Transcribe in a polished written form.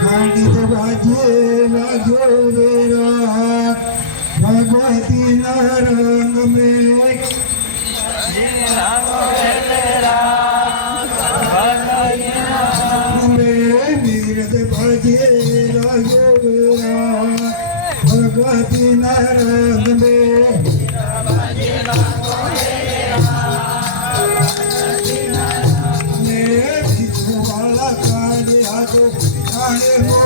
खांडित बाजे लागो वेरा भगवती रंग में मीरद बाजे लागो वेरा भगवती रंग में वाला काले हाथों काले